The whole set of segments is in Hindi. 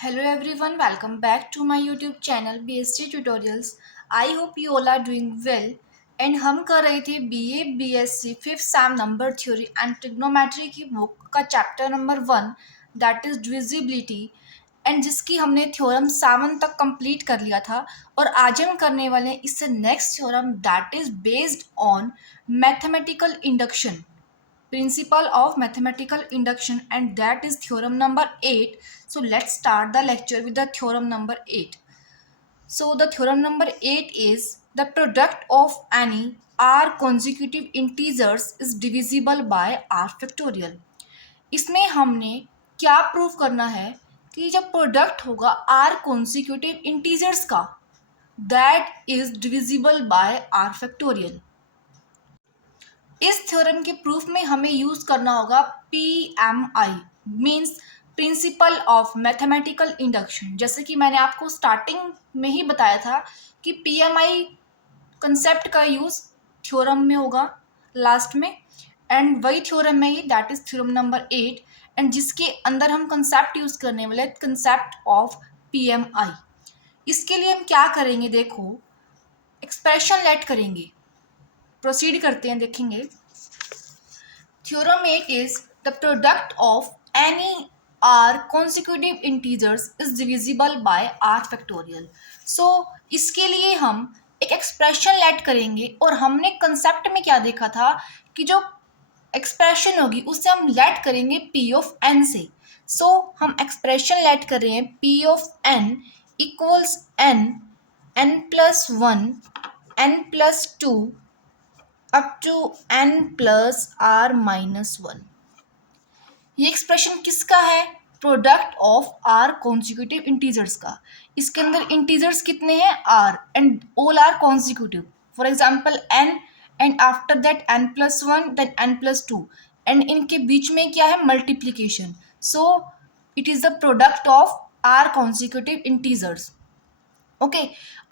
Hello everyone, welcome back to my YouTube channel BSc Tutorials. I hope you all are doing well. And हम कर रहे थे BA BSc 5th Sam Number Theory and Trigonometry की बुक का chapter number 1 that is divisibility and जिसकी हमने थ्योरम 7 तक कंप्लीट कर लिया था। और आज हम करने वाले हैं इससे next theorem that is based on mathematical induction, principle of mathematical induction, and that is theorem number 8. So let's start the lecture with the theorem number 8. So the theorem number 8 is the product of any r consecutive integers is divisible by r factorial. इसमें हमने क्या प्रूव करना है कि जब प्रोडक्ट होगा r consecutive integers का that is divisible by r factorial. इस थ्योरम के प्रूफ में हमें यूज करना होगा PMI means principle of mathematical induction. जैसे कि मैंने आपको स्टार्टिंग में ही बताया था कि PMI कंसेप्ट का यूज थ्योरम में होगा लास्ट में, एंड वही थ्योरम है ये that is theorem number 8, and जिसके अंदर हम कंसेप्ट यूज करने वाले कंसेप्ट ऑफ PMI। इसके लिए हम क्या करेंगे, देखो एक्सप्रेशन लेट करेंगे। प्रोसीड करते हैं, देखेंगे। Theorem 8 is the product of any r consecutive integers is divisible by are factorial. So इसके लिए हम एक एक्सप्रेशन लेट करेंगे, और हमने कंसेप्ट में क्या देखा था कि जो एक्सप्रेशन होगी उससे हम लेट करेंगे पी ऑफ एन से। सो हम एक्सप्रेशन लेट कर रहे हैं P of N equals N N plus one N plus two up to n plus R minus one. ये एक्सप्रेशन किसका है? Product of R consecutive integers का। इसके अंदर इंटीजर्स कितने हैं? r, and all R consecutive. For example n, and after that n plus one, then n plus two, and इनके बीच में क्या है? Multiplication. So it is the product of R consecutive integers. Okay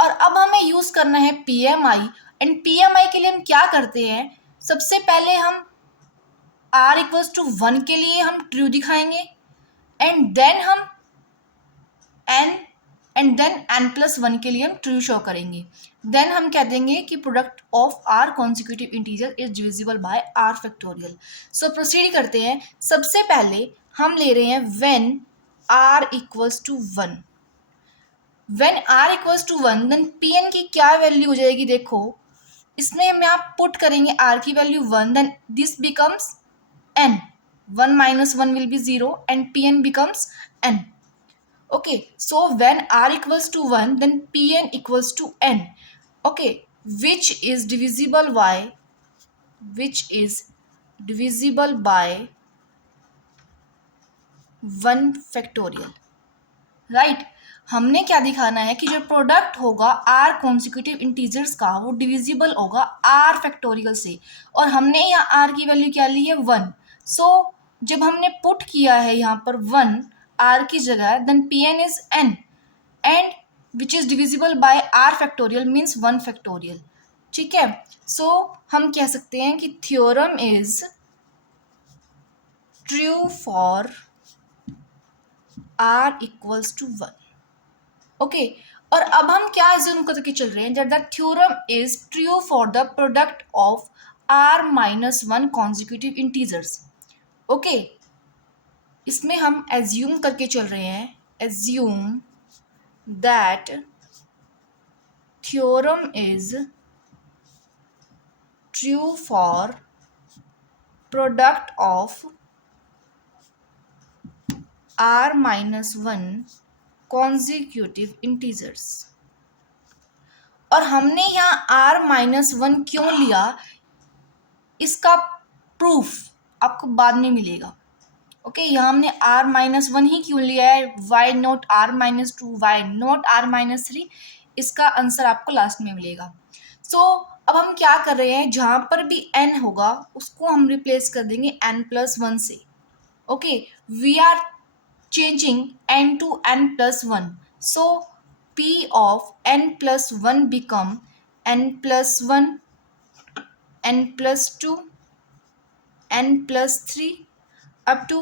और अब हमें यूज करना है PMI, एंड PMI के लिए हम क्या करते हैं? सबसे पहले हम r इक्वल्स टू 1 के लिए हम ट्रू दिखाएंगे, एंड देन हम n and then n plus 1 के लिए हम ट्रू शो करेंगे। देन हम कह देंगे कि product of r consecutive integer is divisible by r factorial. So proceed करते हैं। सबसे पहले हम ले रहे हैं when r equals to 1। When r equals to 1 then Pn की क्या वैल्यू हो जाएगी? देखो इसमें में आप पुट करेंगे r की value 1, then this becomes n, 1 minus 1 will be 0 and Pn becomes n। Okay so when r equals to 1 then Pn equals to n। Okay which is divisible by 1 factorial, right. हमने क्या दिखाना है कि जो प्रोडक्ट होगा आर कॉन्सिक्यूटिव इंटीजर्स का वो डिविजिबल होगा आर फैक्टोरियल से, और हमने यहाँ आर की वैल्यू क्या ली है? 1। सो जब हमने पुट किया है यहाँ पर 1 आर की जगह, then Pn is n and which is divisible by are factorial means 1 factorial. ठीक है, सो हम कह सकते हैं कि theorem is true for r equals to 1। Okay और अब हम क्या एज्यूम करके चल रहे हैं? That the theorem is true for the product of r minus 1 consecutive integers. Okay इसमें हम एज्यूम करके चल रहे हैं, assume that theorem is true for product of r minus 1 consecutive integers. और हमने यहाँ r माइनस 1 क्यों लिया, इसका प्रूफ आपको बाद में मिलेगा। ओके यहाँ हमने r माइनस 1 ही क्यों लिया है? Why not r minus 2, why not r minus 3? इसका आंसर आपको लास्ट में मिलेगा। सो अब हम क्या कर रहे हैं, जहाँ पर भी n होगा उसको हम रिप्लेस कर देंगे n प्लस 1 से। Okay we are changing n to n plus 1. So p of n plus 1 become n plus 1, n plus 2, n plus 3 up to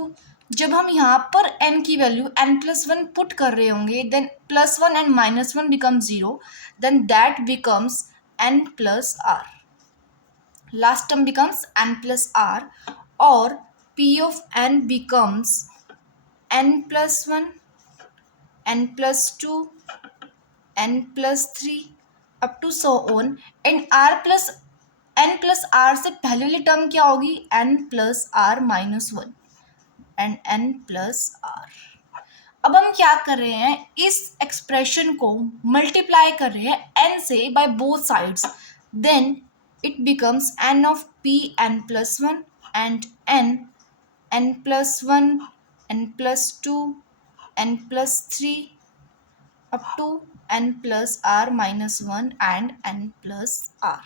जब हम यहाँ पर n की वैल्यू n+1 पुट कर रहे होंगे, then +1 and -1 become 0, then that becomes n+r. Last term becomes n+r, or p of n becomes n+1, n+2, n+3 up to so on, and n+r से पहले वाली टर्म क्या होगी, n+r-1 and n+r. अब हम क्या कर रहे हैं, इस एक्सप्रेशन को मल्टीप्लाई कर रहे हैं n से by both sides, then it becomes n of p n+1 and n+1, n+2, n+3 up to n+r-1 and n+r.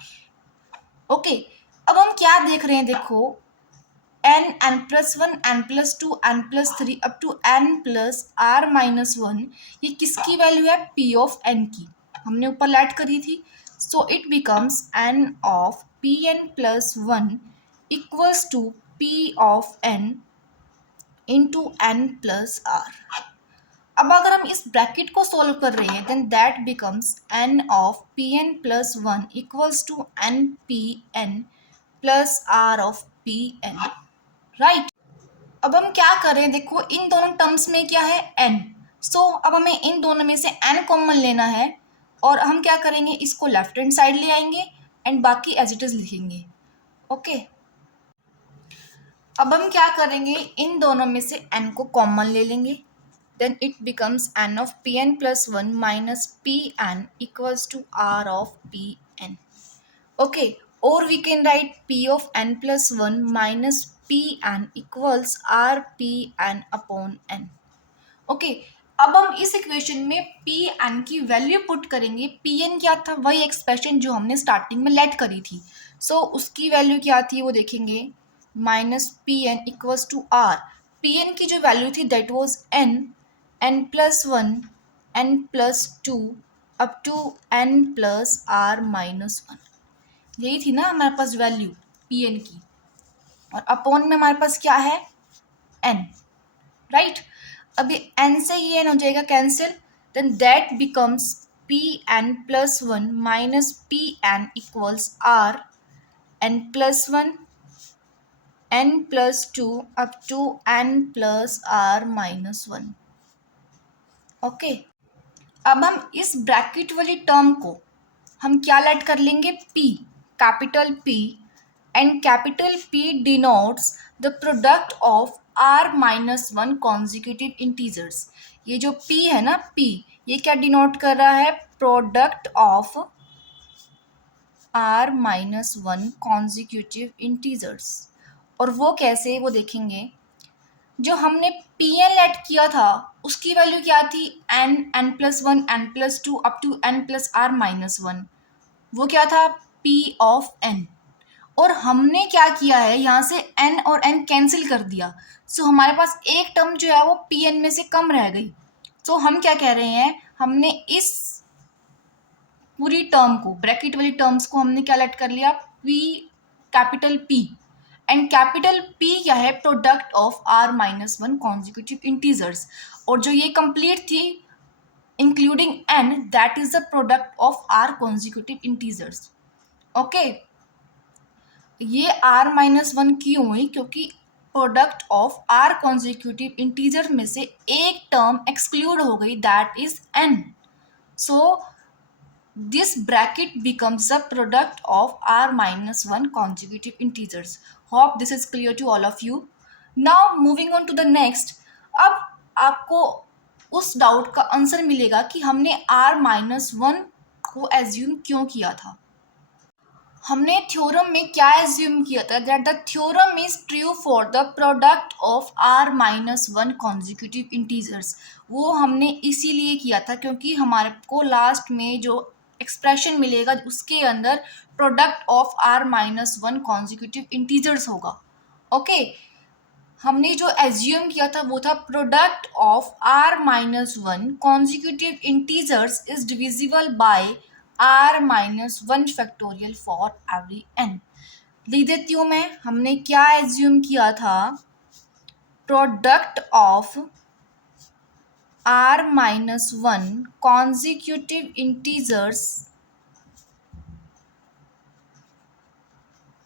Okay, अब हम क्या देख रहे हैं, देखो n, n+1, n+2, n+3 up to n+r-1, ये किसकी वैल्यू है, p ऑफ n की, हमने ऊपर लेट करी थी. So it becomes n of pn+1 equals to p of n into n+r. अब अगर हम इस ब्रैकेट को सोल्व कर रहे हैं, then that becomes n of pn+1 equals to npn+r of pn. Right. अब हम क्या करें, देखो इन दोनों टर्म्स में क्या है, n. सो अब हमें इन दोनों में से n कॉमन लेना है, और हम क्या करेंगे, इसको लेफ्ट हैंड साइड ले आएंगे एंड बाकी एज इट इज लिखेंगे. ओके, अब हम क्या करेंगे, इन दोनों में से n को कॉमन ले लेंगे, then it becomes n of pn+1 minus pn equals to r of pn. Okay, or we can write p of n+1 minus pn equals rpn upon n. Okay, अब हम इस इक्वेशन में pn की वैल्यू पुट करेंगे. pn क्या था, वही एक्सप्रेशन जो हमने स्टार्टिंग में लेट करी थी. सो उसकी वैल्यू क्या थी वो देखेंगे, minus pn equals to r. pn की जो वैल्यू थी that was n, n+1, n+2 up to n+r-1. यही थी ना हमारे पास वैल्यू pn की, और अपॉन में हमारे पास क्या है, n. राइट. अभी n से ये n हो जाएगा cancel, then that becomes pn+1 minus pn equals r n+1, n+2 up to n+r-1. Okay, अब हम इस ब्रैकेट वाली टर्म को हम क्या लेट कर लेंगे, p, capital P, and capital P denotes the product of r-1 consecutive integers. ये जो p है ना, p, ये क्या डिनोट कर रहा है, product of r-1 consecutive integers. और वो कैसे, वो देखेंगे. जो हमने pn लेट किया था उसकी वैल्यू क्या थी, n, n+1, n+2 up to n+r-1. वो क्या था, p ऑफ n. और हमने क्या किया है, यहाँ से n और n कैंसिल कर दिया. सो हमारे पास एक टर्म जो है वो pn में से कम रह गई. सो हम क्या कह रहे हैं, हमने इस पूरी टर्म को, ब्रैकेट वाली टर्म्स को हमने क्या लेट कर लिया, p, capital P, and capital P क्या है, product of r-1 consecutive integers. और जो ये कंप्लीट थी including n, that is the product of r consecutive integers. Okay, ये r-1 क्यों हुई, क्योंकि product of r consecutive integer में से एक टर्म एक्सक्लूड हो गई, that is n. So this bracket becomes the product of r-1 consecutive integers. Hope this is clear to all of you. Now moving on to the next. अब आपको उस डाउट का आंसर मिलेगा कि हमने r-1 को एज्यूम क्यों किया था. हमने थ्योरम में क्या एज्यूम किया था, that the theorem is true for the product of r-1 consecutive integers. वो हमने इसीलिए किया था क्योंकि हमारे को लास्ट में जो एक्सप्रेशन मिलेगा उसके अंदर product of r-1 consecutive integers होगा. ओके, हमने जो एज्यूम किया था वो था product of r-1 consecutive integers is divisible bye r-1 factorial for every n. लिख देती हूँ मैं, हमने क्या एज्यूम किया था, product of r minus 1 consecutive integers,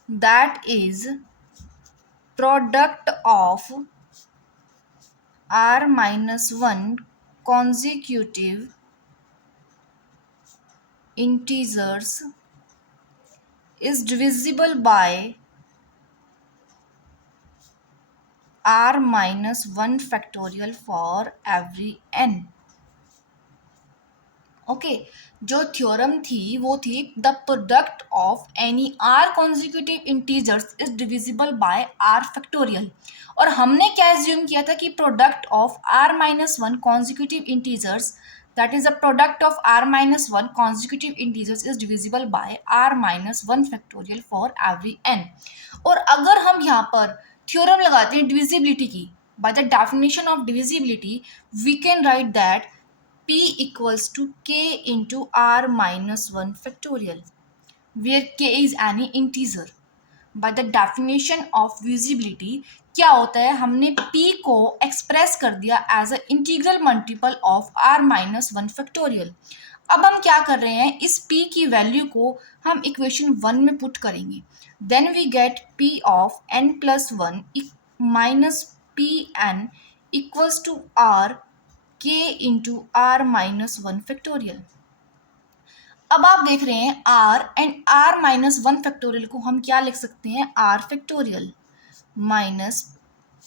that is product of r minus 1 consecutive integers is divisible by r minus 1 factorial for every n. Okay जो थ्योरम थी वो थी the product of any R consecutive integers is divisible by are factorial. और हमने क्या एज्यूम किया था कि product of R minus one consecutive integers, that is the product of R minus one consecutive integers is divisible by R minus one factorial for every N. और अगर हम यहाँ पर थ्योरम लगाते हैं डिविजिबिलिटी की, by the definition of divisibility we can write that P equals to K into R minus 1 factorial, where K is any integer. By the definition of divisibility, क्या होता है, हमने P को एक्सप्रेस कर दिया as a integral multiple of R minus one factorial. अब हम क्या कर रहे हैं, इस P की वैल्यू को हम इक्वेशन 1 में पुट करेंगे। Then we get P of n plus one minus P N equals to R k into R minus one factorial. अब आप देख रहे हैं r and r minus one factorial को हम क्या लिख सकते हैं, r factorial minus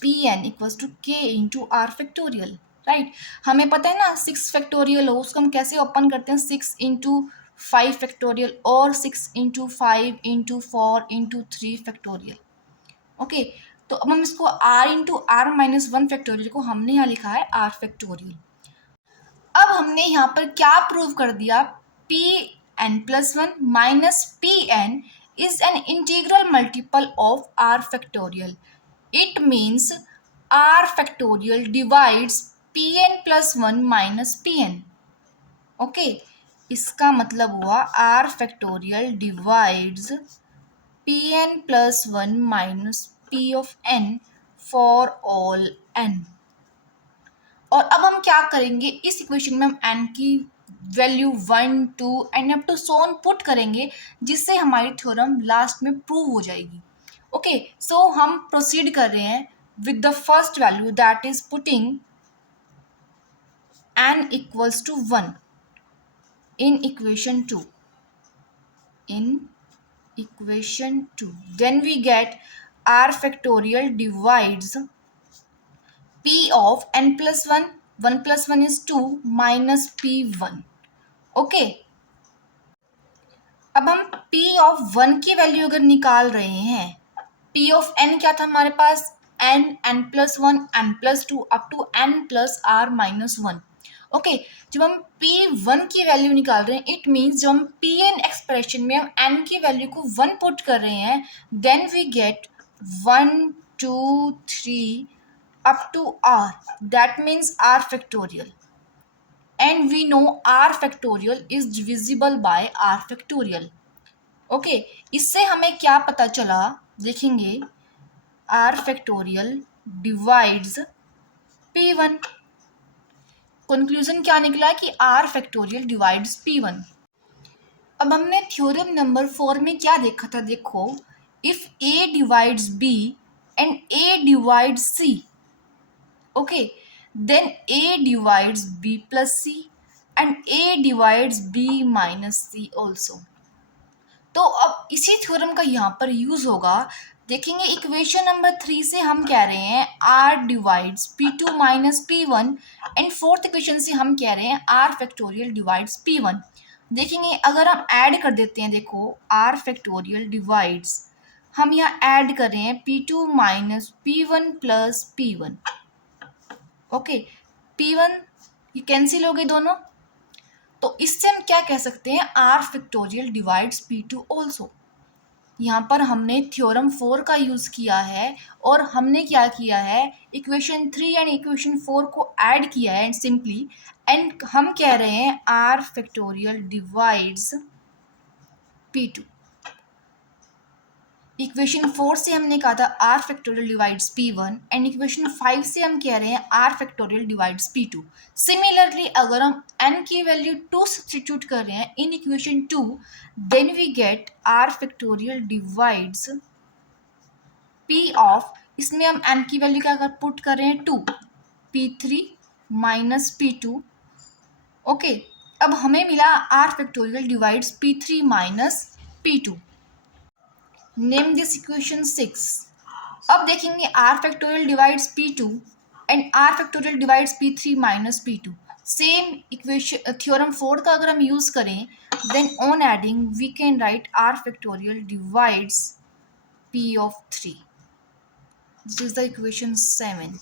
P N equals to K into R factorial. Right, हमें पता है ना 6 फैक्टोरियल हो उसको हम कैसे ओपन करते हैं, 6 इंटू 5 फैक्टोरियल और 6 into 5 into 4 into 3 factorial. Okay, तो अब हम इसको r into R minus one factorial को हमने यहाँ लिखा है r फैक्टोरियल। अब हमने यहाँ पर क्या प्रूव कर दिया, P N plus one minus P N is an integral multiple of are factorial. It means R factorial divides P N plus one minus P N. Okay, इसका मतलब हुआ R factorial divides P N plus one minus P of N for all N. और अब हम क्या करेंगे, इस इक्वेशन में हम n की value 1 2 and up to so on put करेंगे, जिससे हमारी थ्योरम लास्ट में प्रूव हो जाएगी। ओके, सो हम प्रोसीड कर रहे हैं with the first value, that is putting n equals to 1 in equation 2, in equation 2। Then we get r factorial divides p of n plus 1, 1 plus 1 is 2 minus p1। Okay, अब हम p of 1 की वैल्यू अगर निकाल रहे हैं, p of n क्या था हमारे पास, n, n plus 1, n plus 2 up to n plus r minus 1। ओके, जब हम p1 की वैल्यू निकाल रहे हैं, इट मीन्स जब हम pn एक्सप्रेशन में हम n की वैल्यू को 1 पुट कर रहे हैं, then we get 1 2 3 up to r, that means r factorial, and we know r factorial is divisible by r factorial। Okay, इससे हमें क्या पता चला, देखेंगे r factorial divides p1। Conclusion क्या निकला कि r factorial divides p1। अब हमने थ्योरम नंबर 4 में क्या देखा था, देखो, if a divides b and a divides c, okay, then a divides b plus c and a divides b minus c also। तो अब इसी थ्योरम का यहाँ पर यूज होगा, देखेंगे इक्वेशन नंबर 3 से हम कह रहे हैं r divides p2 minus p1 and fourth equation से हम कह रहे हैं r फैक्टोरियल डिवाइड्स p1। देखेंगे अगर हम ऐड कर देते हैं, देखो r फैक्टोरियल डिवाइड्स, हम यहाँ ऐड कर रहे हैं p2 minus p1 plus p1। Okay, p1 ये कैंसिल हो गए दोनों, तो इससे हम क्या कह सकते हैं, r factorial divides p2 also. यहाँ पर हमने थ्योरम 4 का यूज किया है और हमने क्या किया है, इक्वेशन 3 एंड इक्वेशन 4 को ऐड किया है एंड सिंपली, एंड हम कह रहे हैं r factorial divides p2। Equation 4 से हमने कहा था r factorial divides P1 and equation 5 से हम कह रहे हैं are factorial divides P2। Similarly अगर हम n की वैल्यू 2 सब्स्टिट्यूट कर रहे हैं in equation 2, then we get r factorial divides P of, इसमें हम n की वैल्यू क्या अगर पुट कर रहे हैं 2, P3 माइनस P2। ओके, अब हमें मिला r factorial divides P3 minus P2। Name this equation 6। अब देखेंगे r factorial divides P2 and r factorial divides P3 minus P2। Same equation theorem 4 का अगर हम यूज करें, then on adding we can write r factorial divides P of 3। This is the equation 7।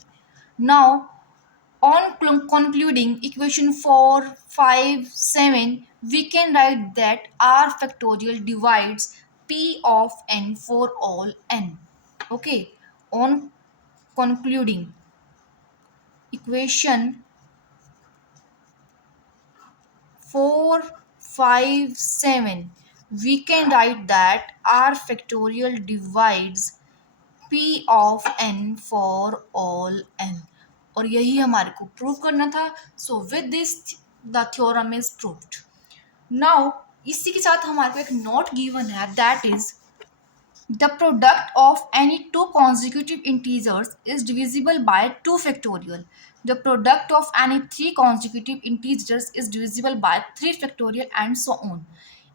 Now on concluding equation 4, 5, 7, we can write that r factorial divides p of n for all n. Okay, on concluding equation 4, 5, 7, we can write that r factorial divides p of n for all n। और यही हमारे को प्रूव करना था। So with this the theorem is proved. Now इसी के साथ हमारे को एक नोट गिवन है, that is the product of any two consecutive integers is divisible by 2 factorial. The product of any 3 consecutive integers is divisible by 3 factorial and so on.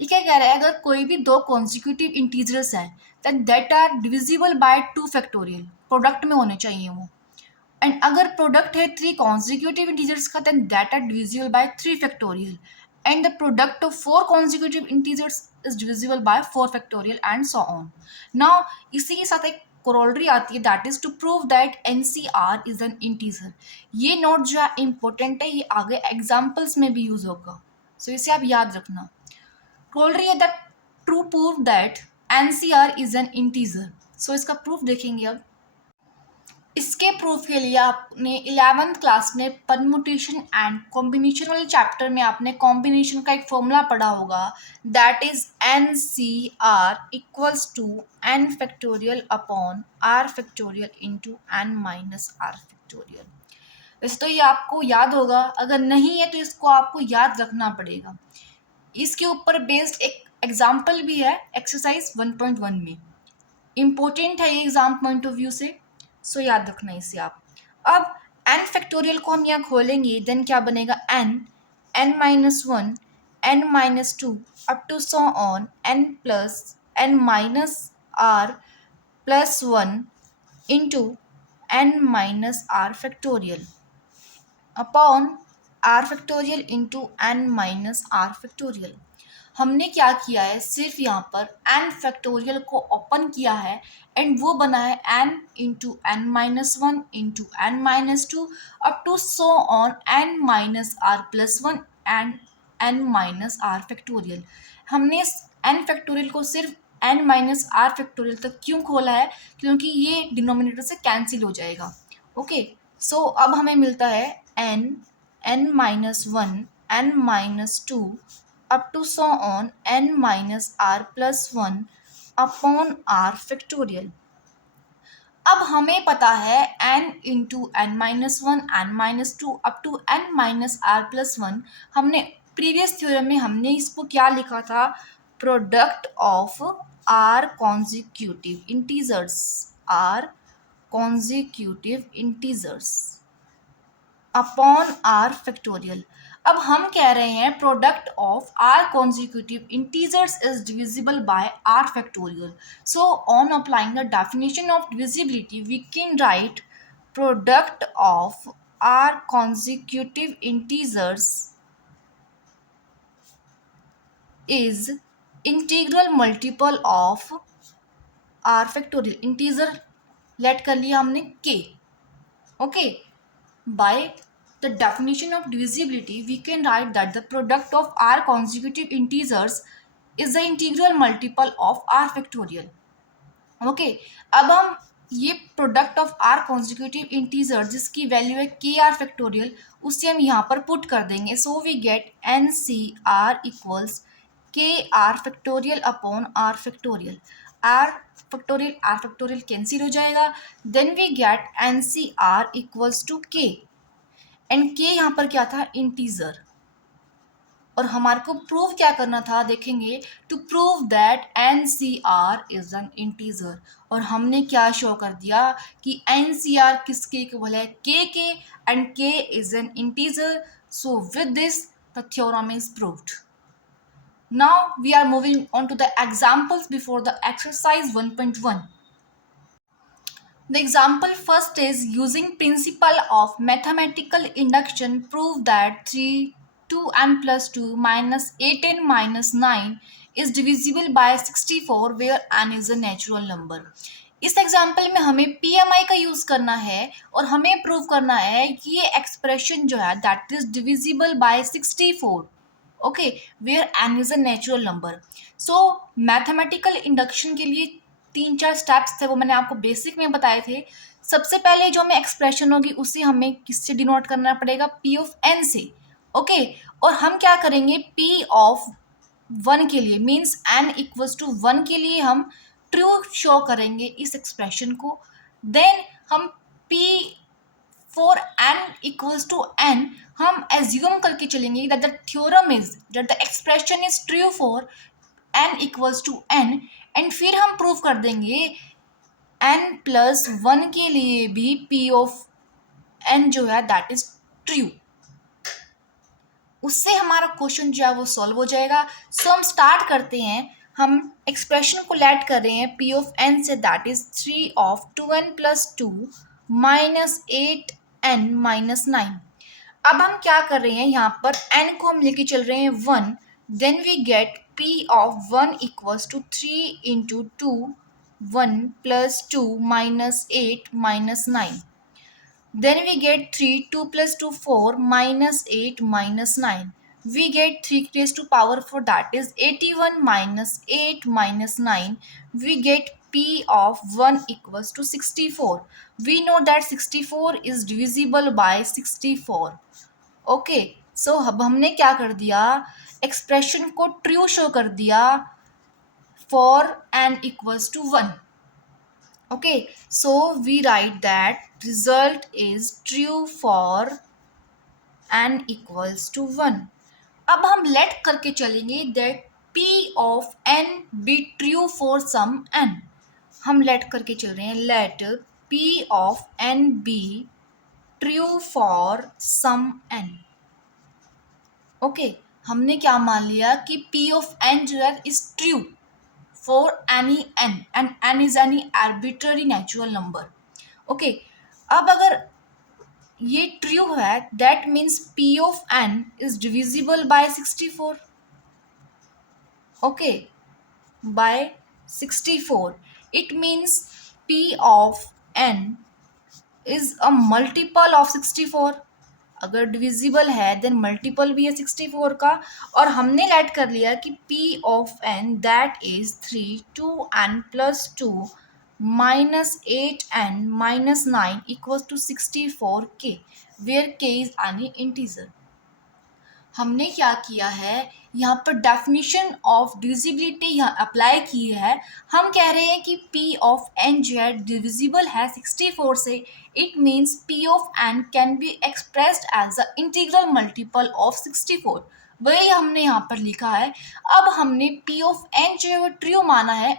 ये क्या कह रहा है, अगर कोई भी दो consecutive integers हैं then that are divisible by 2 factorial, product में होने चाहिए वो। एंड अगर प्रोडक्ट है 3 कॉन्जिक्यूटिव इंटीजर्स का, then that are divisible by 3 factorial. And the product of 4 consecutive integers is divisible by 4 factorial and so on. Now इसी के साथ एक कोरोलरी आती है, that is to prove that NCR is an integer. ये नोट जो है इंपॉर्टेंट है, ये आगे एग्जाम्पल्स में भी यूज होगा, सो इसे आप याद रखना। कोरोलरी है that to prove that NCR is an integer. So इसका प्रूफ देखेंगे अब। इसके प्रूफ के लिए आपने 11th क्लास में परम्यूटेशन एंड कॉम्बिनेशन वाले चैप्टर में आपने कॉम्बिनेशन का एक फॉर्मूला पढ़ा होगा, that is n c r equals to n factorial upon r factorial into n minus r factorial. वैसे तो ये आपको याद होगा, अगर नहीं है तो इसको आपको याद रखना पड़ेगा। इसके ऊपर बेस्ड एक एग्जाम्पल भी है एक्सरसाइज 1.1 में, इम्पोर्टेंट है ये एग्जाम पॉइंट ऑफ व्यू से, सो याद रखना इसे आप। अब एन फैक्टोरियल को हम यहाँ खोलेंगे, देन क्या बनेगा, n n minus 1 n minus 2 up to so on n plus n minus r plus 1 into n minus r factorial upon r factorial into n minus r factorial. हमने क्या किया है, सिर्फ यहाँ पर एन फैक्टोरियल को ओपन किया है एंड वो बना है n into n minus 1 into n minus 2 up to so on n minus r plus 1 and n minus r factorial. हमने एन फैक्टोरियल को सिर्फ एन माइनस आर फैक्टोरियल तक क्यों खोला है, क्योंकि ये डिनोमिनेटर से कैंसिल हो जाएगा। ओके, सो अब हमें मिलता है n n minus 1 n minus 2 up to so on n minus r plus 1 upon r factorial। अब हमें पता है n into n minus 1 n minus 2 up to n minus r plus 1। हमने प्रीवियस थ्योरम में हमने इसको क्या लिखा था, product of r consecutive integers, r consecutive integers upon r factorial. अब हम कह रहे हैं product of r consecutive integers is divisible by are factorial. So on applying the definition of divisibility we can write product of r consecutive integers is integral multiple of are factorial. Integer let कर लिया हमने k. Okay, by the definition of divisibility we can write that the product of r consecutive integers is the integral multiple of r factorial। Okay, अब हम ये product of r consecutive integer जिसकी वैल्यू है के आर फैक्टोरियल, उसे हम यहाँ पर पुट कर देंगे। So we get n c r equals k r factorial upon r factorial. R factorial cancel हो जाएगा. Then we get n c r equals to k. And k यहाँ पर क्या था, इंटीजर. और हमारे को प्रूव क्या करना था, देखेंगे, to prove that n c r is an integer. और हमने क्या शो कर दिया कि एन सी आर किसके इक्वल है, k. And k is an integer. So with this the theorem is proved. Now we are moving on to the examples before the exercise 1.1. The example first is using principle of mathematical induction prove that 3 2n plus 2 minus 8n minus 9 is divisible by 64 where n is a natural number. इस एग्जाम्पल में हमें PMI का यूज करना है और हमें प्रूव करना है कि ये एक्सप्रेशन जो है that is divisible by 64. Okay, where n is a natural number. So mathematical induction के लिए 3-4 स्टेप्स थे, वो मैंने आपको बेसिक में बताए थे. सबसे पहले जो हमें एक्सप्रेशन होगी उसे हमें किससे डिनोट करना पड़ेगा, पी ऑफ एन से. ओके, और हम क्या करेंगे, पी ऑफ 1 के लिए मीन्स एन इक्वल्स टू 1 के लिए हम ट्रू शो करेंगे इस एक्सप्रेशन को. देन हम p for n equals to n हम एज्यूम करके चलेंगे that the theorem is that the expression is true for n equals to n. And फिर हम प्रूव कर देंगे n प्लस 1 के लिए भी p ऑफ n जो है दैट इज ट्रू. उससे हमारा क्वेश्चन जो है वो सॉल्व हो जाएगा. सो हम स्टार्ट करते हैं. हम एक्सप्रेशन को लेट कर रहे हैं p of n say that is 3 of 2n plus 2 minus 8n minus 9. अब हम क्या कर रहे हैं, यहाँ पर n को हम लेके चल रहे हैं 1. Then we get p of 1 equals to 3 into 2 1 plus 2 minus 8 minus 9. Then we get 3, 2 plus 2, 4, minus 8, minus 9. We get 3 raised to power 4, that is 81 minus 8 minus 9. We get P of 1 equals to 64. We know that 64 is divisible by 64. Okay, so अब हमने क्या कर दिया, एक्सप्रेशन को ट्रू शो कर दिया for n equals to 1. Okay, so we write that result is true for n equals to 1. अब हम let करके चलेंगे that p of n be true for some n. हम let करके चल रहे हैं, let p of n be true for some n. Okay, हमने क्या मान लिया कि p of n जो है is true for any n and n is any arbitrary natural number. Okay, अब अगर ये ट्रू है that means p of n is divisible by 64. Okay, by 64. It means p of n is a multiple of 64. अगर डिविजिबल है देन मल्टीपल भी है 64 का. और हमने लेट कर लिया कि p of n that is 3 2n plus 2 minus 8n minus 9 equals to 64 k where k is any integer. हमने क्या किया है, यहाँ पर डेफिनेशन ऑफ डिविजिबिलिटी यहाँ अप्लाई की है. हम कह रहे हैं कि p ऑफ n जो है डिविजिबल है 64 से. It means p of n can be expressed as a integral multiple of 64. वही हमने यहाँ पर लिखा है. अब हमने p ऑफ n जो है वो ट्रू माना है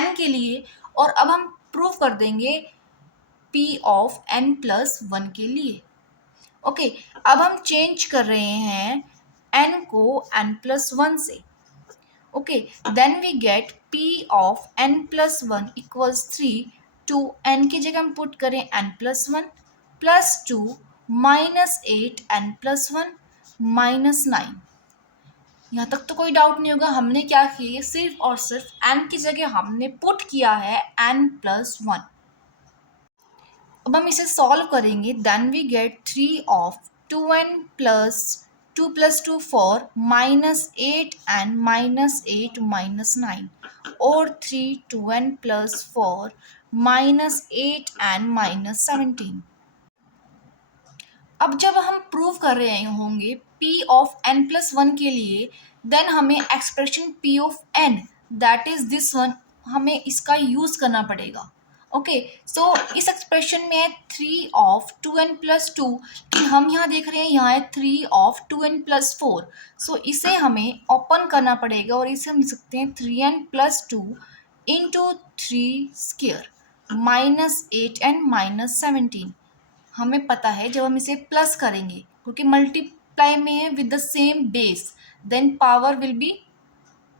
n के लिए, और अब हम प्रूव कर देंगे p ऑफ n प्लस 1 के लिए. ओके, अब हम चेंज कर रहे हैं n को n प्लस 1 से. Okay, then we get p of n plus 1 equals 3 two n की जगह हम पुट करें n plus 1 plus 2 minus 8 n plus 1 minus 9. यहाँ तक तो कोई डाउट नहीं होगा. हमने क्या किया, सिर्फ और सिर्फ n की जगह हमने पुट किया है n प्लस 1. अब हम इसे सॉल्व करेंगे. Then we get 3 of 2n plus 2 plus 2 4 minus 8n minus 8 minus 9 और 3 2n plus 4 minus 8n minus 17. अब जब हम प्रूव कर रहे होंगे p ऑफ n प्लस 1 के लिए, देन हमें expression p of n that is this one हमें इसका यूज करना पड़ेगा। ओके, सो इस एक्सप्रेशन में है 3 of 2n+2, लेकिन हम यहाँ देख रहे हैं यहाँ है 3 of 2n+4। सो इसे हमें ओपन करना पड़ेगा और इसे हम लिख सकते हैं 3n+2 इंटू 3 स्क्वायर -8n-17। हमें पता है जब हम इसे प्लस करेंगे क्योंकि मल्टीप्लाई में है with the same base, then power will be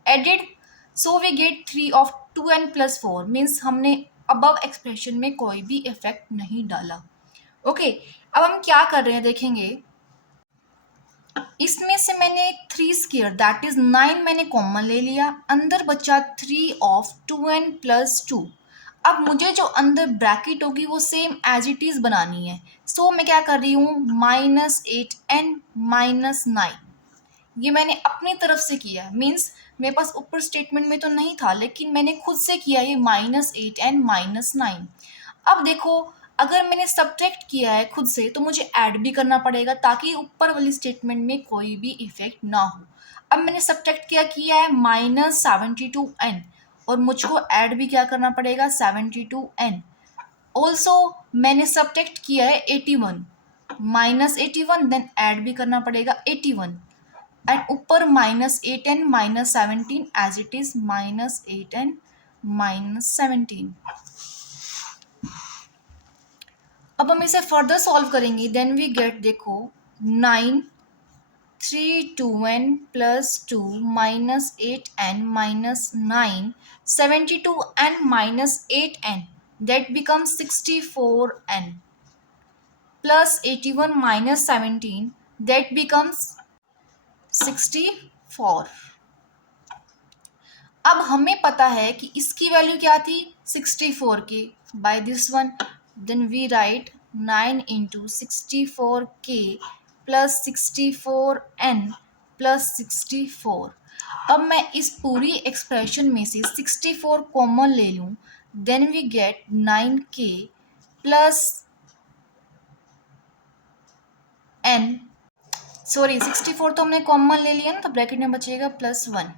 added, so we get 3 of 2n+4। Means हमने अबव एक्सप्रेशन में कोई भी इफेक्ट नहीं डाला। ओके, अब हम क्या कर रहे हैं देखेंगे। इसमें से मैंने 3 स्क्वायर दैट इज 9 मैंने कॉमन ले लिया, अंदर बचा 3 of 2n+2। अब मुझे जो अंदर ब्रैकेट होगी वो सेम एज इट इज बनानी है। सो मैं क्या कर रही हूँ, -8n-9, ये मैंने अपनी तरफ से किया। मीन्स मेरे पास ऊपर स्टेटमेंट में तो नहीं था, लेकिन मैंने खुद से किया ये -8n-9। अब देखो, अगर मैंने सब्ट्रैक्ट किया है खुद से तो मुझे ऐड भी करना पड़ेगा ताकि ऊपर वाली स्टेटमेंट में कोई भी इफेक्ट ना हो। अब मैंने सब्ट्रैक्ट किया है -72n, और मुझको ऐड भी क्या करना पड़ेगा, 72n। ऑल्सो मैंने सब्ट्रैक्ट किया है 81, -81, देन ऐड भी करना पड़ेगा 81, एंड ऊपर -8n-17 as it is -8n-17। अब हम इसे फर्दर सॉल्व करेंगे, देन वी गेट, देखो 9 3 2n+2 -8n-9 72n-8n, that becomes 64n, plus 81 -17, that becomes 64। अब हमें पता है कि इसकी वैल्यू क्या थी, 64 की, by this one. Then we write 9 × 64k plus 64n plus 64। अब मैं इस पूरी एक्सप्रेशन में से 64 कॉमन ले लूँ, then we get 9k plus n, sorry 64 तो हमने कॉमन ले लिया ना, तो ब्रैकेट में बचेगा +1।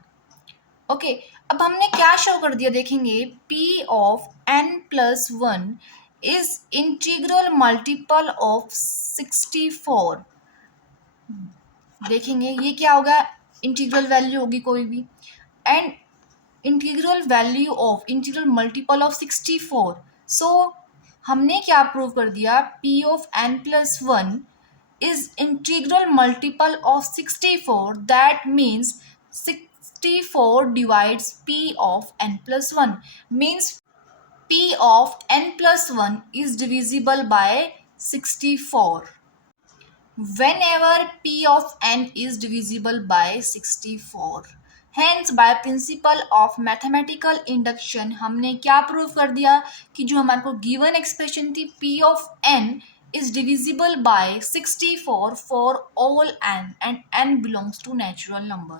ओके, अब हमने क्या शो कर दिया देखेंगे, P(n+1) is integral multiple of 64। देखेंगे ये क्या होगा, इंटीग्रल वैल्यू होगी कोई भी, and integral value of integral multiple of 64। सो हमने क्या प्रूव कर दिया, P(n+1) is integral multiple of 64, that means 64 divides P of n+1, means P of n+1 is divisible by 64 whenever P of n is divisible by 64। Hence by principle of mathematical induction हमने क्या प्रूव कर दिया कि जो हमारे को गिवन एक्सप्रेशन थी P of n is divisible by 64 for all n and n belongs to natural number।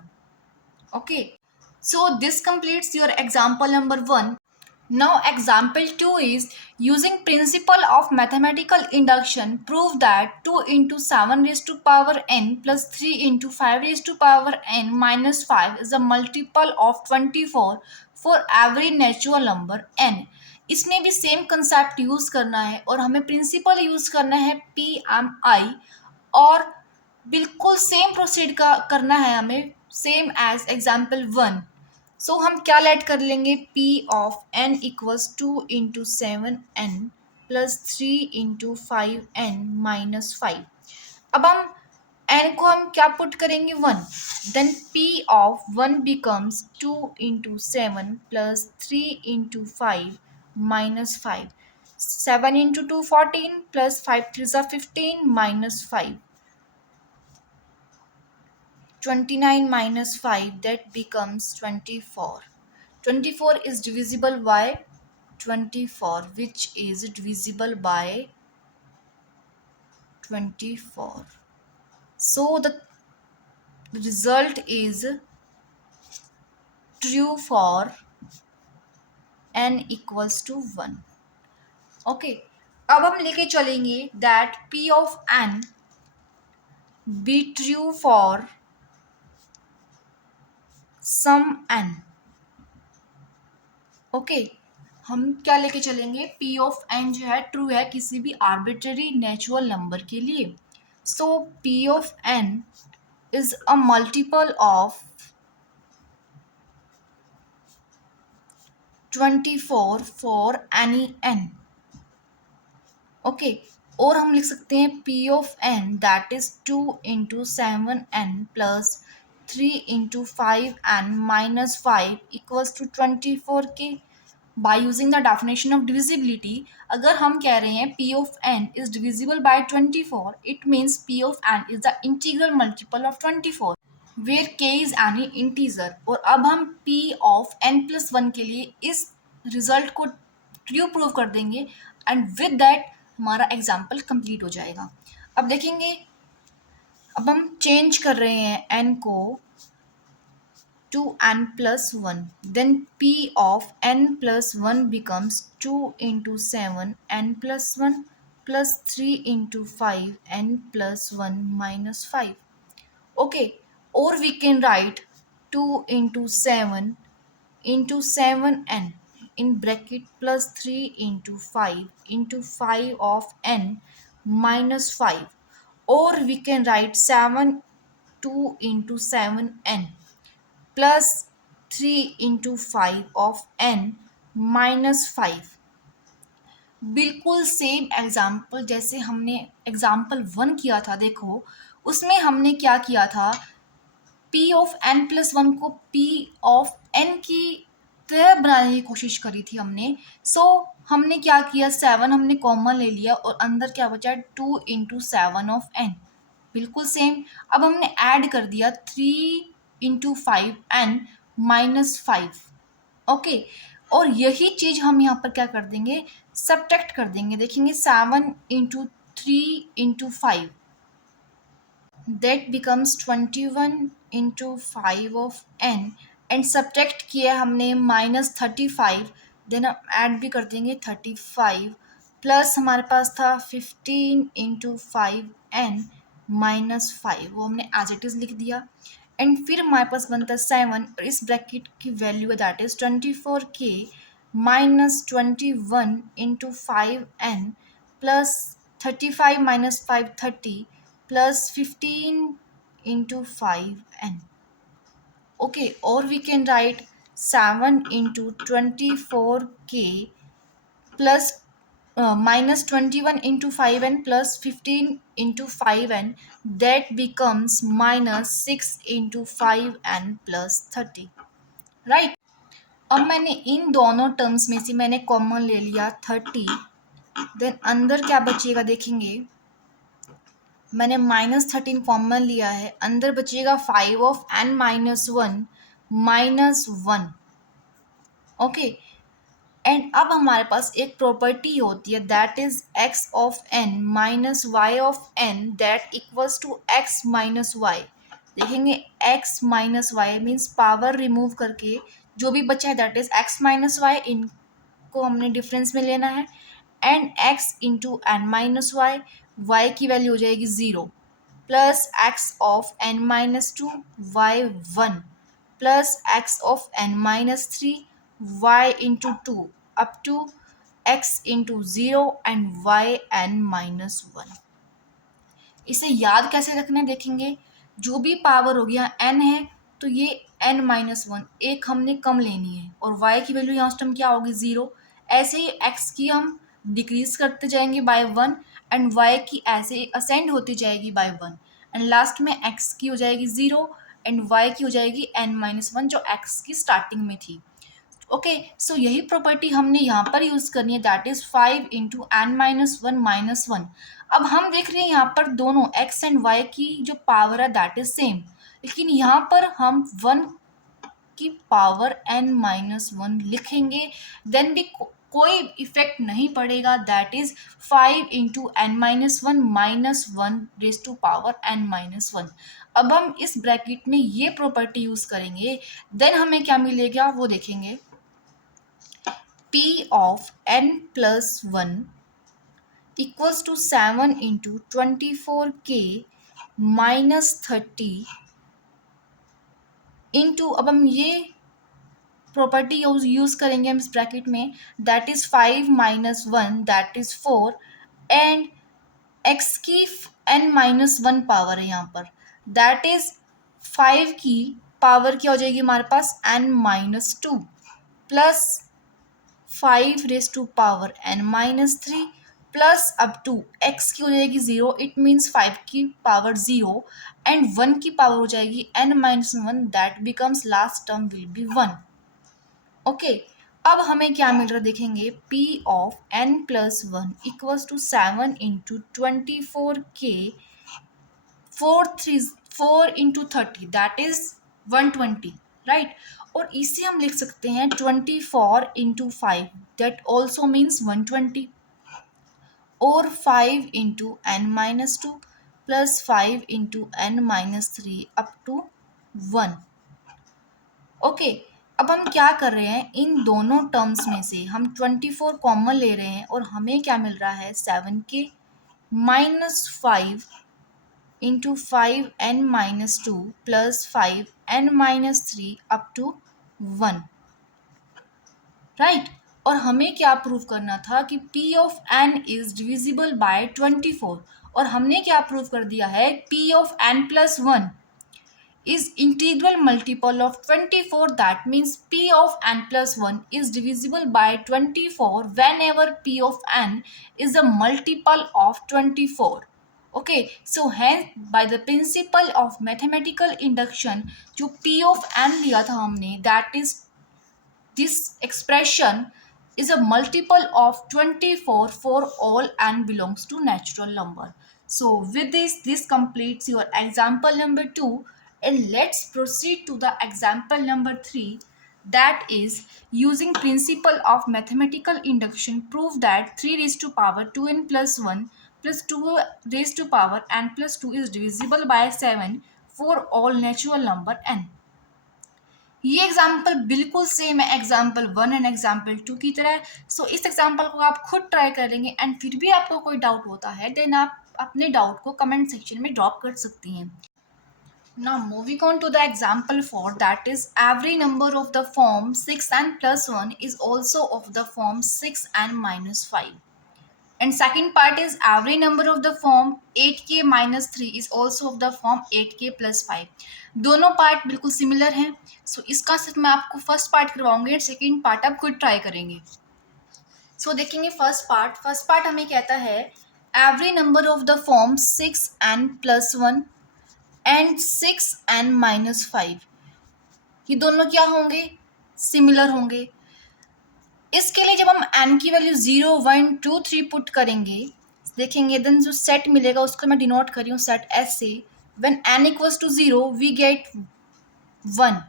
Okay, so this completes your example number 1। Now example 2 is using principle of mathematical induction prove that 2 into 7 raised to power n plus 3 into 5 raised to power n minus 5 is a multiple of 24 for every natural number n। इसमें भी सेम कंसेप्ट यूज करना है और हमें प्रिंसिपल यूज करना है PMI, और बिल्कुल सेम प्रोसीड का करना है हमें, सेम एज एग्जाम्पल 1। सो हम क्या लेट कर लेंगे, P of n equals 2 into 7n plus 3 into 5n minus 5। अब हम n को हम क्या पुट करेंगे, 1, then P of 1 becomes 2 into 7 plus 3 into 5 minus 5। 7 into 2 14 plus 5 3 15 minus 5, 29 minus 5, that becomes 24। 24 is divisible by 24, which is divisible by 24। So the result is true for n equals to 1। Okay, अब हम लेके चलेंगे that P of n be true for some n। Okay, हम क्या लेके चलेंगे, पी ऑफ एन जो है ट्रू है किसी भी आर्बिट्ररी नेचुरल नंबर के लिए. So p of n is a multiple of 24 for any n. Okay, और हम लिख सकते हैं P of n that is 2 into 7n plus 3 into 5n minus 5 equals to 24k. By using the definition of divisibility, अगर हम कह रहे हैं P of n is divisible by 24, it means p of n is the integral multiple of 24 where k is any integer. और अब हम p of n plus one के लिए इस रिजल्ट को ट्रू प्रूव कर देंगे एंड विद दैट हमारा एग्जाम्पल कंप्लीट हो जाएगा. अब देखेंगे, अब हम चेंज कर रहे हैं n को to n plus 1, then p of n plus 1 becomes 2 into 7 n plus 1 plus 3 into 5 n plus 1 minus 5. Okay, or we can write 2 into 7 into 7n in bracket plus 3 into 5 into 5 of n minus 5, or we can write 7 2 into 7n plus 3 into 5 of n minus 5. बिल्कुल सेम एग्जाम्पल जैसे हमने एग्जाम्पल 1 किया था. देखो उसमें हमने क्या किया था, p of n plus one को पी ऑफ एन की तरह बनाने की कोशिश करी थी हमने. सो हमने क्या किया, 7 हमने कॉमन ले लिया और अंदर क्या बचा, 2 into 7 ऑफ एन. बिल्कुल सेम. अब हमने ऐड कर दिया 3 into 5n माइनस 5. ओके, और यही चीज हम यहाँ पर क्या कर देंगे, सब्ट्रैक्ट कर देंगे. देखेंगे 7 into 3 into 5, that becomes 21 into 5 of n and subtract किया हमने -35, देन हम ऐड भी कर देंगे 35 प्लस हमारे पास था 15 into 5n माइनस 5, वो हमने एज इट इज़ लिख दिया. एंड फिर हमारे पास बनता है 7 और इस ब्रैकेट की वैल्यू है that is 24k minus 21 into 5n plus 35 minus 5 30 plus 15 into 5n. Okay, or we can write 7 into 24k plus minus 21 into 5n plus 15 into 5n, that becomes minus 6 into 5n plus 30. Right. अब मैंने इन दोनों टर्म्स में से मैंने कॉमन ले लिया 30, देन अंदर क्या बचेगा देखेंगे, मैंने -13 कॉमन लिया है, अंदर बचेगा 5 of n minus 1 minus 1. Okay, and अब हमारे पास एक प्रॉपर्टी होती है that is x of n minus y of n that equals to x minus y. देखेंगे x minus y means power remove करके जो भी बचा है that is x minus y, इनको हमने डिफरेंस में लेना है. And x into n minus y, y की वैल्यू हो जाएगी 0 plus x of n minus 2 y 1 plus x of n minus 3 y into 2 up to x into 0 and y n minus 1. इसे याद कैसे रखना है देखेंगे, जो भी पावर हो गया n है तो ये n माइनस 1 एक हमने कम लेनी है और y की वैल्यू यहाँ टर्म क्या होगी 0. ऐसे ही x की हम डिक्रीज करते जाएंगे बाय 1 एंड y की ऐसे असेंड होती जाएगी बाय 1 एंड लास्ट में x की हो जाएगी 0 एंड y की हो जाएगी n माइनस 1 जो x की स्टार्टिंग में थी. ओके, सो यही प्रॉपर्टी हमने यहाँ पर यूज करनी है that is 5 into n minus 1 minus 1. अब हम देख रहे हैं यहाँ पर दोनों x एंड y की जो पावर है दैट इज सेम, लेकिन यहाँ पर हम 1 की पावर n माइनस 1 लिखेंगे देन भी कोई इफेक्ट नहीं पड़ेगा that is 5 into n minus 1 minus 1 raise to power n minus 1. अब हम इस ब्रैकेट में ये प्रॉपर्टी यूज करेंगे देन हमें क्या मिलेगा वो देखेंगे. p of n plus 1 equals to 7 into 24k minus 30 into, अब हम ये प्रॉपर्टी यूज करेंगे हम इस ब्रैकेट में, that is 5 - 1 that is 4, and x की n-1 पावर है यहाँ पर, दैट इज 5 की पावर क्या हो जाएगी हमारे पास n-2 plus 5 raise to power n-3 plus up to x की हो जाएगी 0, इट मीन्स 5 की पावर 0 एंड 1 की पावर हो जाएगी n-1, that becomes last term will be 1। Okay, अब हमें क्या मिल रहा है देखेंगे, p of n+1 equals to 7 × 24k 4 × 30 that is 120, right. और इसे हम लिख सकते हैं 24 × 5 दैट ऑल्सो मीन्स 120, और 5 × n-2 plus 5 × n-3 up to 1। Okay, अब हम क्या कर रहे हैं, इन दोनों टर्म्स में से हम 24 कॉमन ले रहे हैं और हमें क्या मिल रहा है 7k -5 × 5n-2 plus 5n-3 up to 1, right. और हमें क्या प्रूव करना था कि p of n is divisible by 24, और हमने क्या प्रूव कर दिया है, p of n+1 is integral multiple of 24, that means p of n+1 is divisible by 24 whenever p of n is a multiple of 24। okay, so hence by the principle of mathematical induction जो p of n लिया था हमने, that is this expression is a multiple of 24 for all n belongs to natural number. So with this completes your example number 2, and let's proceed to the example number 3, that is using principle of mathematical induction prove that 3 raised to power 2n plus 1 plus 2 raised to power n plus 2 is divisible by 7 for all natural number n। ये एग्जाम्पल बिल्कुल सेम है एग्जाम्पल 1 एंड एग्जाम्पल 2 की तरह। सो इस एग्जाम्पल को आप खुद ट्राई करेंगे एंड फिर भी आपको कोई डाउट होता है देन आप अपने डाउट को कमेंट सेक्शन में ड्रॉप कर सकती हैं। Now moving on to the example 4, that is every number of the form 6n plus 1 is also of the form 6n minus 5, and second part is every number of the form 8k minus 3 is also of the form 8k plus 5। दोनों पार्ट बिल्कुल सिमिलर हैं। सो इसका सिर्फ मैं आपको फर्स्ट पार्ट करवाऊंगी, सेकेंड पार्ट आप खुद ट्राई करेंगे। सो देखेंगे फर्स्ट पार्ट हमें कहता है every number of the form 6n plus 1 and 6n minus 5, ये दोनों क्या होंगे, सिमिलर होंगे। इसके लिए जब हम n की वैल्यू 0 1 2 3 पुट करेंगे, देखेंगे देन जो सेट मिलेगा उसको मैं डिनोट कर रही हूँ सेट एस से। When n equals to 0 we get 1,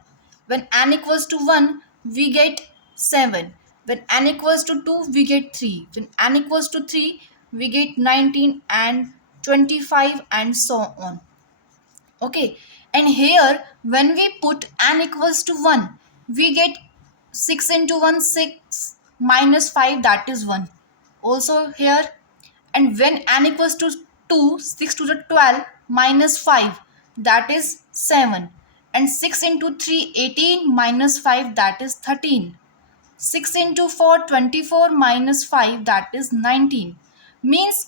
when n equals to 1 we get 7, when n equals to 2 we get 3, when n equals to 3 we get 19 and 25 and so on. okay, and here when we put n equals to 1 we get 6 into 1 6 minus 5 that is 1 also here, and when n equals to 2 6 to the 12 minus 5 that is 7, and 6 into 3 18 minus 5 that is 13, 6 into 4 24 minus 5 that is 19, means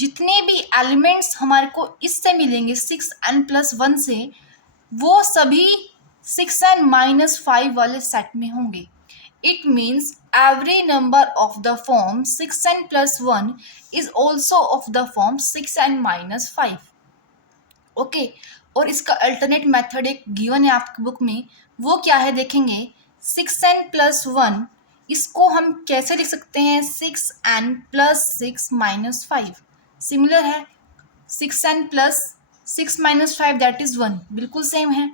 जितने भी एलिमेंट्स हमारे को इससे मिलेंगे 6n+1 से वो सभी 6n-5 वाले सेट में होंगे। It means every number of the form 6n+1 is also of the form 6n-5। Okay, और इसका अल्टरनेट मेथड एक गिवन है आपकी बुक में, वो क्या है देखेंगे। 6n+1 इसको हम कैसे लिख सकते हैं, 6n+6 - 5 सिमिलर है, 6n+6 - 5 दैट इज 1 बिल्कुल सेम है।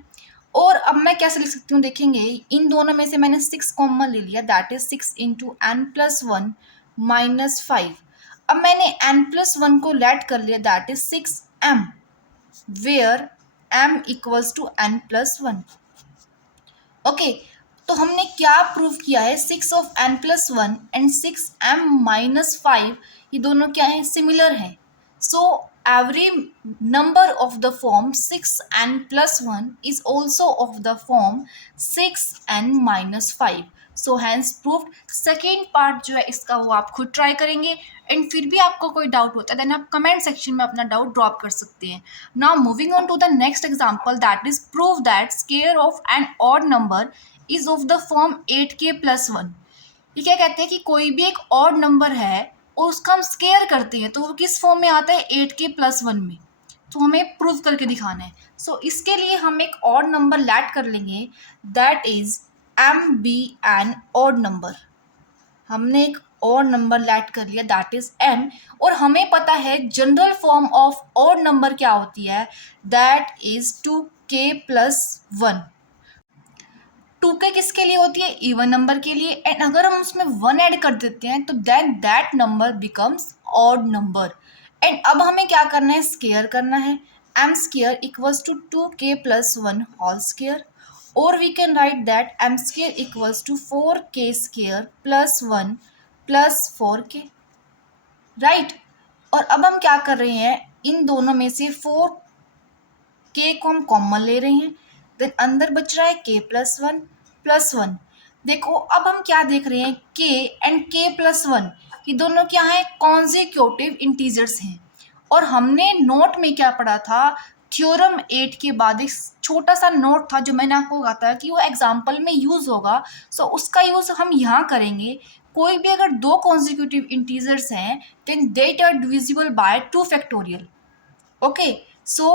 और अब मैं कैसे लिख सकती हूँ देखेंगे, इन दोनों में से मैंने 6 कॉमन ले लिया दैट इज 6 into n+1 - 5। अब मैंने n+1 को लेट कर लिया that is 6m where m equals to n+1। Okay, तो हमने क्या प्रूव किया है, 6 ऑफ n+1 एंड 6m - 5 ये दोनों क्या हैं, सिमिलर हैं। सो every number of the form 6n plus 1 is also of the form 6n minus 5. So hence proved. Second part जो है इसका वो आप खुद ट्राई करेंगे एंड फिर भी आपको कोई डाउट होता है देन आप कमेंट सेक्शन में अपना डाउट ड्रॉप कर सकते हैं. Now moving on to the next example, that is prove that square of an odd number is of the form 8k plus 1. ये क्या कहते हैं कि कोई भी एक ऑड नंबर है और उसका हम स्केयर करते हैं तो वो किस फॉर्म में आता है 8k प्लस 1 में. तो हमें प्रूव करके दिखाना है. सो इसके लिए हम एक ऑड नंबर लैट कर लेंगे that is m be an odd number. हमने एक ऑड नंबर लैट कर लिया दैट इज एम. और हमें पता है general form of odd number क्या होती है that is 2k plus 1. 2k किसके लिए होती है इवन नंबर के लिए एंड अगर हम उसमें 1 ऐड कर देते हैं तो then that number becomes odd number. And अब हमें क्या करना है स्केयर करना है. M square equals to 2k plus 1 whole square और we can write that m square equals to 4k square plus 1 plus 4k. Right. और अब हम क्या कर रहे हैं इन दोनों में से 4k को हम कॉमन ले रहे हैं देन अंदर बच रहा है k प्लस 1 प्लस 1. देखो अब हम क्या देख रहे हैं k एंड k प्लस 1 ये दोनों क्या है कॉन्जिक्यूटिव इंटीजर्स हैं. और हमने नोट में क्या पढ़ा था थ्योरम 8 के बाद एक छोटा सा नोट था जो मैंने आपको कहा था कि वो एग्जाम्पल में यूज होगा. सो उसका यूज हम यहाँ करेंगे. कोई भी अगर दो कॉन्जिक्यूटिव इंटीजर्स हैं then that are divisible by 2 factorial. Okay, so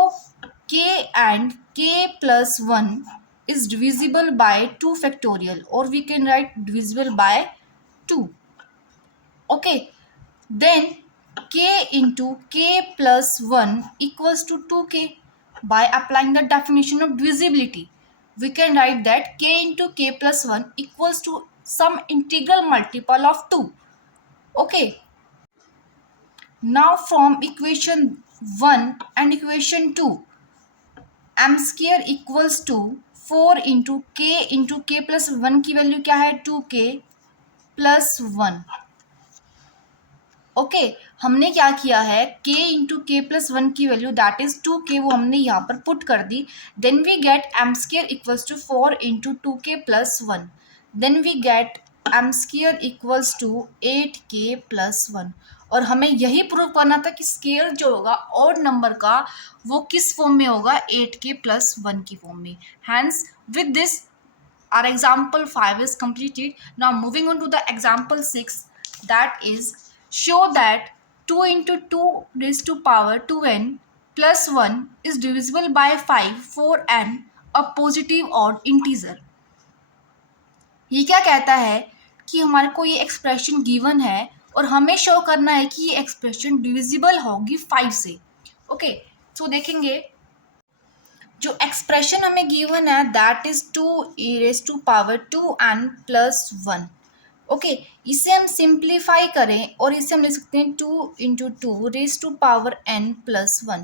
k and k plus 1 is divisible by 2 factorial or we can write divisible by 2. Okay, then k into k plus 1 equals to 2k. By applying the definition of divisibility, we can write that k into k plus 1 equals to some integral multiple of 2. Okay. Now from equation 1 and equation 2, m square equals to 4 into k plus 1 की वैल्यू क्या है 2k प्लस 1. ओके हमने क्या किया है k इंटू के प्लस 1 की वैल्यू दैट इज 2k वो हमने यहाँ पर पुट कर दी. Then we get m square equals to 4 into 2k plus 1. Then we get m square equals to 8k plus 1. और हमें यही प्रूव करना था कि स्केयर जो होगा ऑड नंबर का वो किस फॉर्म में होगा 8k प्लस 1 की फॉर्म में. Hence with this our example 5 is completed. Now moving on to the example 6, that is show that 2 into 2 raised to power 2n plus 1 is divisible by 5 for n a positive odd integer. ये क्या कहता है कि हमारे को ये एक्सप्रेशन गिवन है और हमें शो करना है कि ये एक्सप्रेशन डिविजिबल होगी 5 से. ओके सो देखेंगे जो एक्सप्रेशन हमें गिवन है that is 2 e raise to power 2n plus 1. Okay इसे हम सिंप्लीफाई करें और इसे हम लिख सकते हैं 2 into 2 raise to power n plus 1.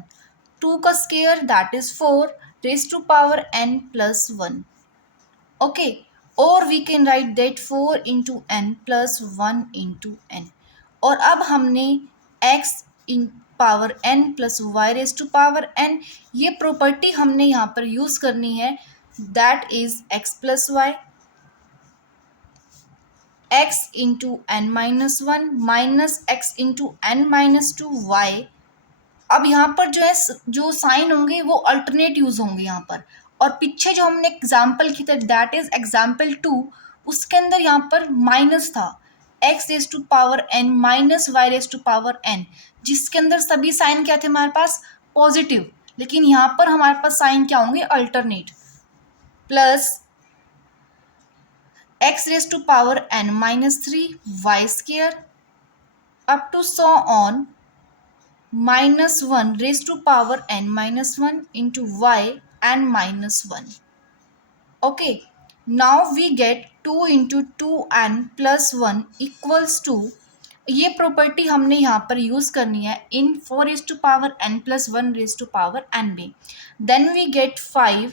2 का square that is 4 raise to power n plus 1. Okay और we can write that 4 into n plus 1 into n. और अब हमने x in power n plus y raise to power n ये प्रॉपर्टी हमने यहाँ पर यूज करनी है that is x plus y x into n minus 1 minus x into n minus 2 y. अब यहाँ पर जो है जो साइन होंगे वो अल्टरनेट यूज होंगे यहाँ पर. और पीछे जो हमने एग्जाम्पल की था दैट इज एग्जाम्पल 2 उसके अंदर यहाँ पर माइनस था x raise to power n minus y raise to power n जिसके अंदर सभी साइन क्या थे हमारे पास पॉजिटिव. लेकिन यहाँ पर हमारे पास साइन क्या होंगे alternate plus x raise to power n minus 3 y square up to so on minus 1 raise to power n minus 1 into y n minus 1. Okay now we get 2 into 2n plus 1 equals to ये प्रॉपर्टी हमने यहाँ पर यूज़ करनी है in 4 raise to power n plus 1 raise to power n में. Then we get 5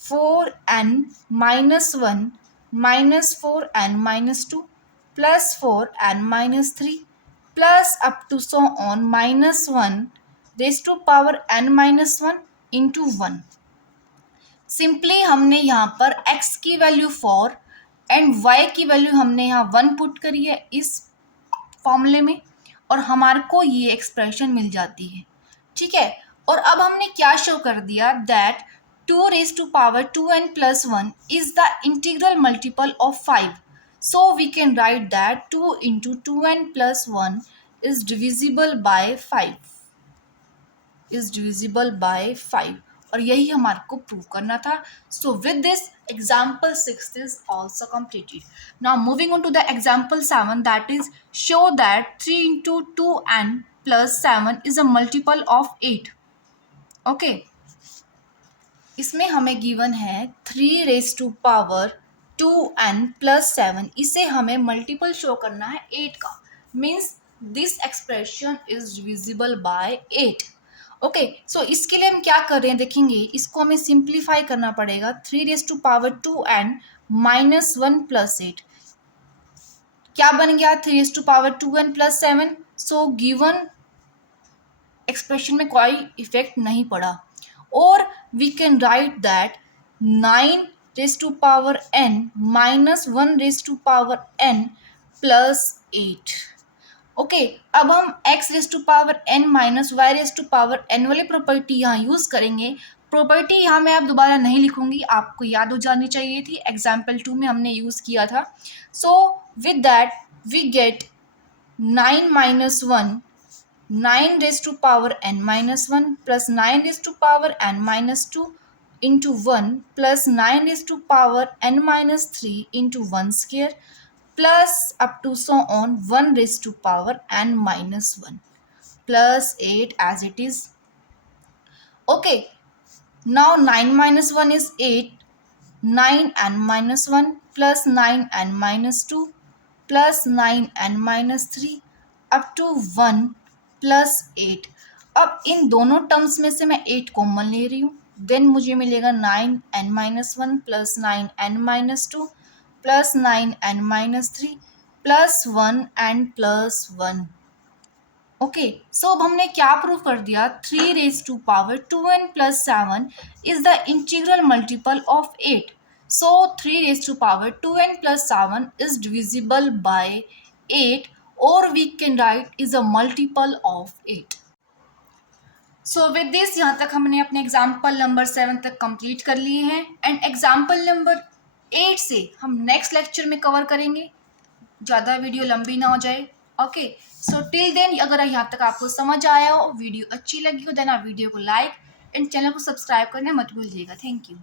4n minus 1 minus 4n minus 2 plus 4n minus 3 plus up to so on minus 1 raise to power n minus one into one. Simply हमने यहाँ पर x की वैल्यू 4 एंड y की वैल्यू हमने यहाँ 1 पुट करी है इस फॉर्मूले में, और हमारे को ये एक्सप्रेशन मिल जाती है। ठीक है, और अब हमने क्या शो कर दिया that 2 raise to power 2n plus 1 is the integral multiple of 5। So we can write that 2 into 2n plus 1 is divisible by 5, is divisible by 5, और यही हमारे को प्रूव करना था। So with this example 6 is also completed. Now moving on to the example 7, that is show that 3 into 2n plus 7 is a multiple of 8. Okay, इसमें हमें गिवन है 3 raise to power 2n plus 7, इसे हमें मल्टीपल शो करना है 8 का, means this expression is divisible by 8। Okay, so इसके लिए हम क्या कर रहे हैं देखेंगे, इसको हमें सिंप्लीफाई करना पड़ेगा। 3 raise to power 2n minus 1 plus 8 क्या बन गया, 3 raise to power 2n plus 7। So given expression में कोई इफेक्ट नहीं पड़ा, और we can write that 9 raise to power n minus 1 raise to power n plus 8। Okay, अब हम x raise to power n minus y raise to power n वाली प्रॉपर्टी यहाँ यूज करेंगे। प्रॉपर्टी यहाँ मैं अब दोबारा नहीं लिखूंगी, आपको याद हो जानी चाहिए थी, एग्जाम्पल 2 में हमने यूज किया था। So with that we get 9 minus 1, 9 raise to power n minus 1 plus 9 raise to power n minus 2 into 1 plus 9 raise to power n minus 3 into 1 square plus up to so on 1 raised to power n minus 1 plus 8 as it is. Okay, now 9 minus 1 is 8, 9n minus 1 plus 9n minus 2 plus 9n minus 3 up to 1 plus 8। अब इन दोनों टर्म्स में से मैं 8 कॉमन ले रही हूँ, देन मुझे मिलेगा 9n minus 1 plus 9n minus 2 plus 9n minus 3 plus 1 and plus 1। Okay, so अब हमने क्या प्रूव कर दिया, 3 raise to power 2n plus 7 is the integral multiple of 8। So 3 raise to power 2n plus 7 is divisible by 8, और we can write is a multiple of 8। So with this यहाँ तक हमने अपने एग्जाम्पल नंबर 7 तक कंप्लीट कर लिए हैं, एंड एग्जाम्पल नंबर 8 से हम नेक्स्ट लेक्चर में कवर करेंगे, ज़्यादा वीडियो लंबी ना हो जाए। ओके, सो टिल देन अगर यहाँ तक आपको समझ आया हो, वीडियो अच्छी लगी हो, देन आप वीडियो को लाइक एंड चैनल को सब्सक्राइब करना मत भूलिएगा। Thank you.